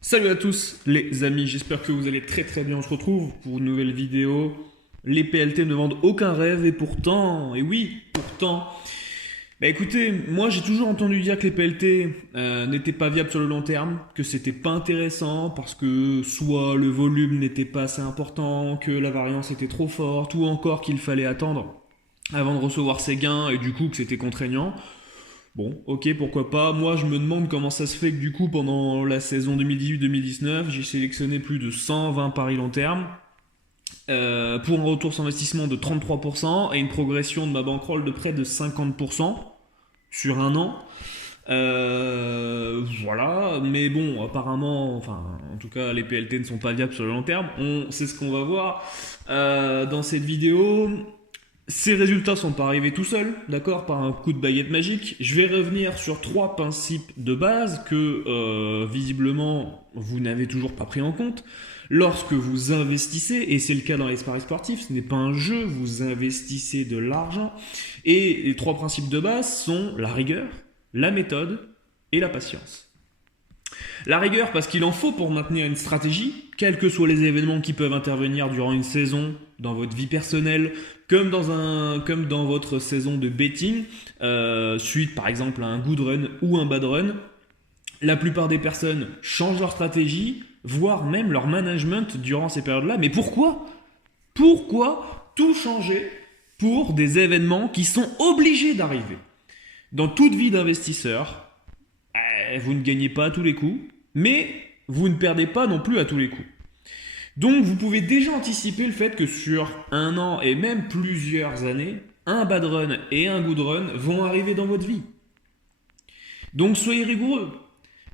Salut à tous les amis, j'espère que vous allez très très bien. On se retrouve pour une nouvelle vidéo. Les PLT ne vendent aucun rêve et pourtant, et oui, pourtant. Bah écoutez, moi j'ai toujours entendu dire que les PLT n'étaient pas viables sur le long terme, que c'était pas intéressant parce que soit le volume n'était pas assez important, que la variance était trop forte, ou encore qu'il fallait attendre avant de recevoir ses gains et du coup que c'était contraignant. Bon, ok, pourquoi pas. Moi, je me demande comment ça se fait que du coup, pendant la saison 2018-2019, j'ai sélectionné plus de 120 paris long terme pour un retour sur investissement de 33% et une progression de ma bankroll de près de 50% sur un an. Voilà, mais bon, apparemment, enfin, en tout cas, les PLT ne sont pas viables sur le long terme. C'est ce qu'on va voir dans cette vidéo. Ces résultats sont pas arrivés tout seuls, d'accord, par un coup de baguette magique. Je vais revenir sur trois principes de base que visiblement vous n'avez toujours pas pris en compte. Lorsque vous investissez, et c'est le cas dans les paris sportifs, ce n'est pas un jeu, vous investissez de l'argent. Et les trois principes de base sont la rigueur, la méthode et la patience. La rigueur, parce qu'il en faut pour maintenir une stratégie, quels que soient les événements qui peuvent intervenir durant une saison, dans votre vie personnelle, comme dans votre saison de betting, suite par exemple à un good run ou un bad run. La plupart des personnes changent leur stratégie, voire même leur management durant ces périodes-là. Mais pourquoi? Pourquoi tout changer pour des événements qui sont obligés d'arriver? Dans toute vie d'investisseur, vous ne gagnez pas à tous les coups, mais vous ne perdez pas non plus à tous les coups. Donc vous pouvez déjà anticiper le fait que sur un an et même plusieurs années, un bad run et un good run vont arriver dans votre vie. Donc soyez rigoureux.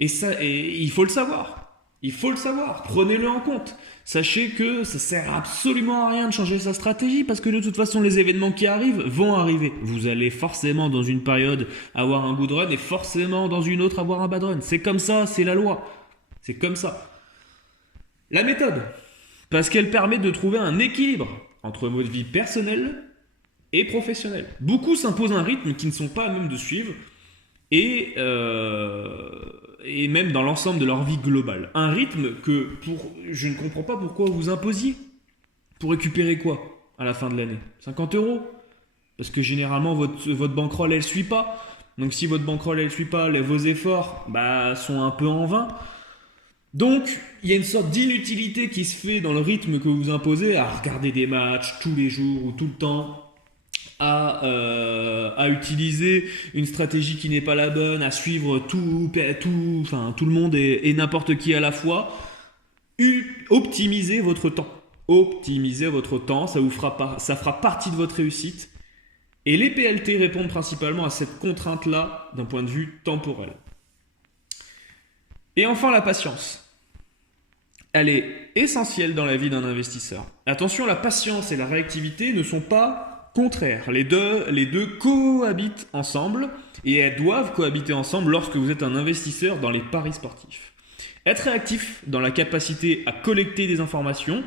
Et il faut le savoir. Il faut le savoir. Prenez-le en compte. Sachez que ça sert absolument à rien de changer sa stratégie parce que de toute façon les événements qui arrivent vont arriver. Vous allez forcément dans une période avoir un good run et forcément dans une autre avoir un bad run. C'est comme ça, c'est la loi. C'est comme ça. La méthode. Parce qu'elle permet de trouver un équilibre entre votre vie personnelle et professionnelle. Beaucoup s'imposent un rythme qui ne sont pas à même de suivre et, et même dans l'ensemble de leur vie globale. Un rythme que je ne comprends pas pourquoi vous imposiez. Pour récupérer quoi à la fin de l'année? 50 €. Parce que généralement votre bankroll elle suit pas. Donc si votre bankroll elle suit pas, vos efforts sont un peu en vain. Donc, il y a une sorte d'inutilité qui se fait dans le rythme que vous imposez à regarder des matchs tous les jours ou tout le temps, à utiliser une stratégie qui n'est pas la bonne, à suivre tout le monde et n'importe qui à la fois. Optimisez votre temps. Optimisez votre temps, ça fera partie de votre réussite. Et les PLT répondent principalement à cette contrainte-là d'un point de vue temporel. Et enfin, la patience. Elle est essentielle dans la vie d'un investisseur. Attention, la patience et la réactivité ne sont pas contraires. Les deux cohabitent ensemble et elles doivent cohabiter ensemble lorsque vous êtes un investisseur dans les paris sportifs. Être réactif dans la capacité à collecter des informations,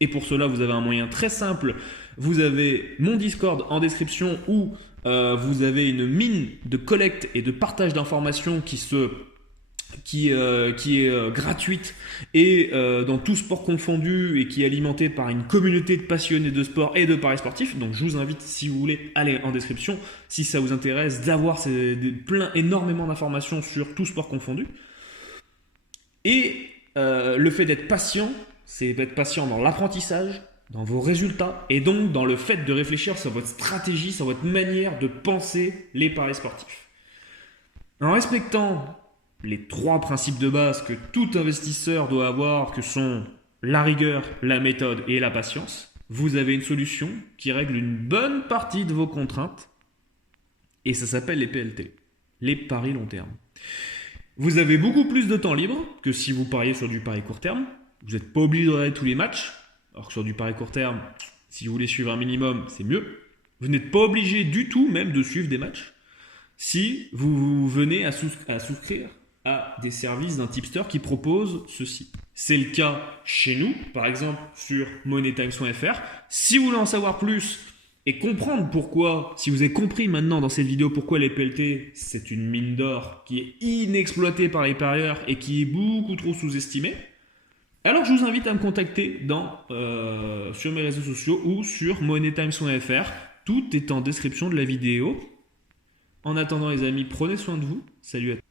et pour cela vous avez un moyen très simple. Vous avez mon Discord en description où vous avez une mine de collecte et de partage d'informations qui est gratuite et dans tout sport confondu et qui est alimentée par une communauté de passionnés de sport et de paris sportifs. Donc je vous invite, si vous voulez, aller en description si ça vous intéresse d'avoir énormément d'informations sur tout sport confondu. Et le fait d'être patient, c'est d'être patient dans l'apprentissage, dans vos résultats et donc dans le fait de réfléchir sur votre stratégie, sur votre manière de penser les paris sportifs. En respectant les trois principes de base que tout investisseur doit avoir, que sont la rigueur, la méthode et la patience, vous avez une solution qui règle une bonne partie de vos contraintes et ça s'appelle les PLT, les paris long terme. Vous avez beaucoup plus de temps libre que si vous pariez sur du pari court terme. Vous n'êtes pas obligé de regarder tous les matchs, alors que sur du pari court terme, si vous voulez suivre un minimum, c'est mieux. Vous n'êtes pas obligé du tout même de suivre des matchs si vous venez à souscrire à des services d'un tipster qui propose ceci. C'est le cas chez nous, par exemple sur moneytimes.fr. Si vous voulez en savoir plus, et comprendre pourquoi, si vous avez compris maintenant dans cette vidéo pourquoi les PLT c'est une mine d'or qui est inexploitée par les parieurs et qui est beaucoup trop sous-estimée, alors je vous invite à me contacter sur mes réseaux sociaux ou sur moneytimes.fr. Tout est en description de la vidéo. En attendant les amis, prenez soin de vous. Salut à tous.